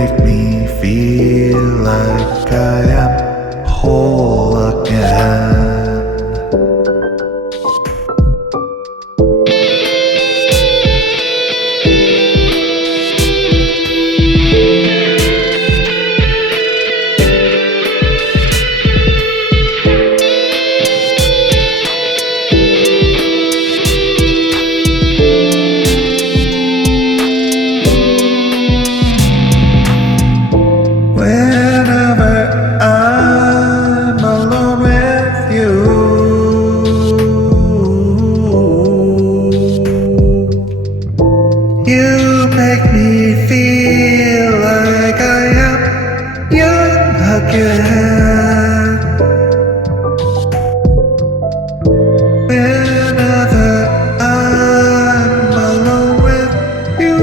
make me feel like I am whole again. You make me feel like I am young again. Whenever I'm alone with you,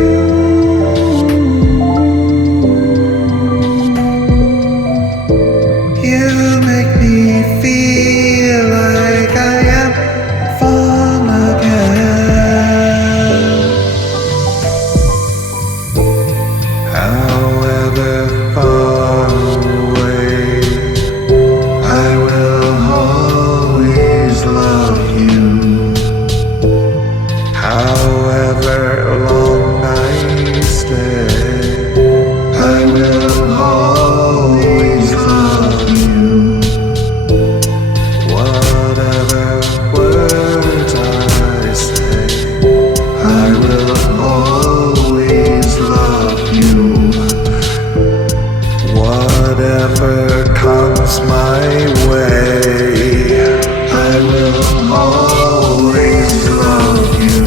you make me feel like I am fun again. However far away, I will always love you. However long I stay, I will always love you. Whatever words I say, I will always love you. Whatever comes my way, I will always love you.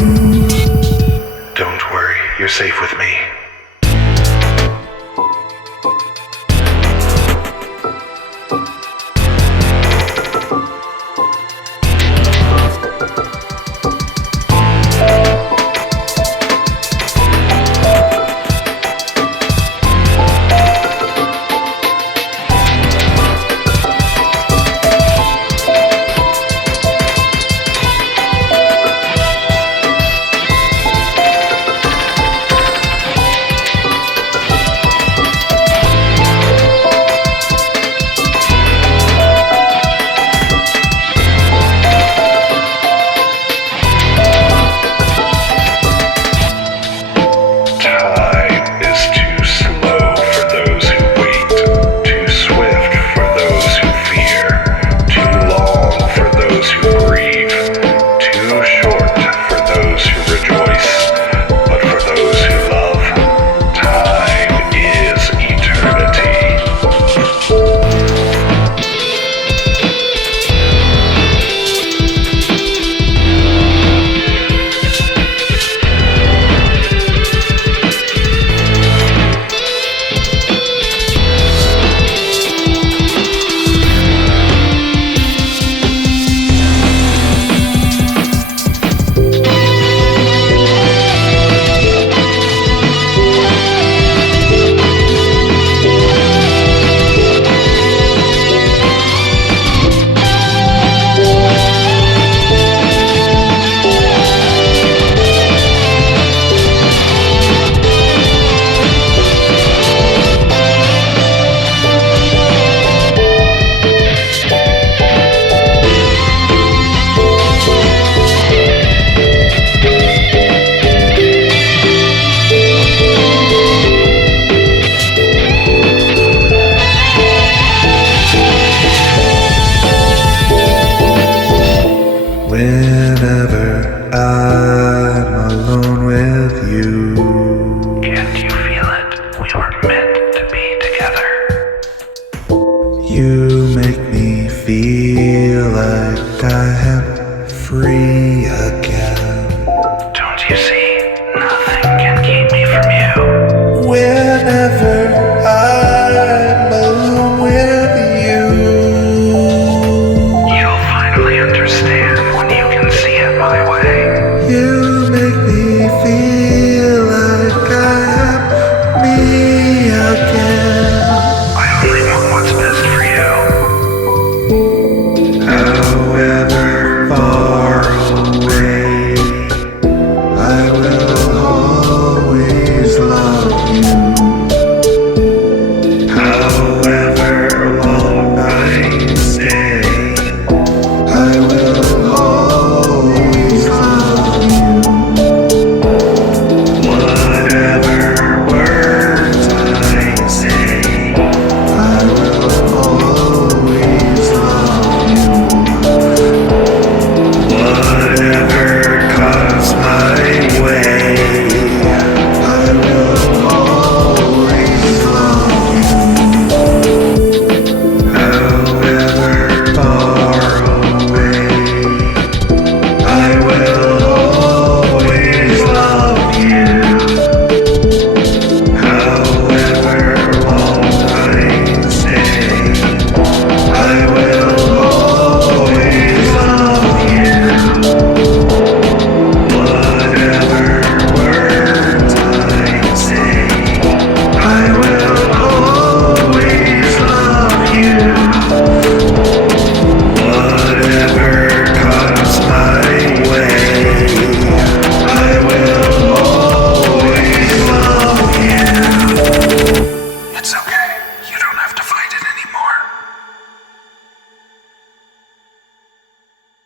Don't worry, you're safe with me. Whenever I'm alone with you, Can't you feel it? We were meant to be together. you make me feel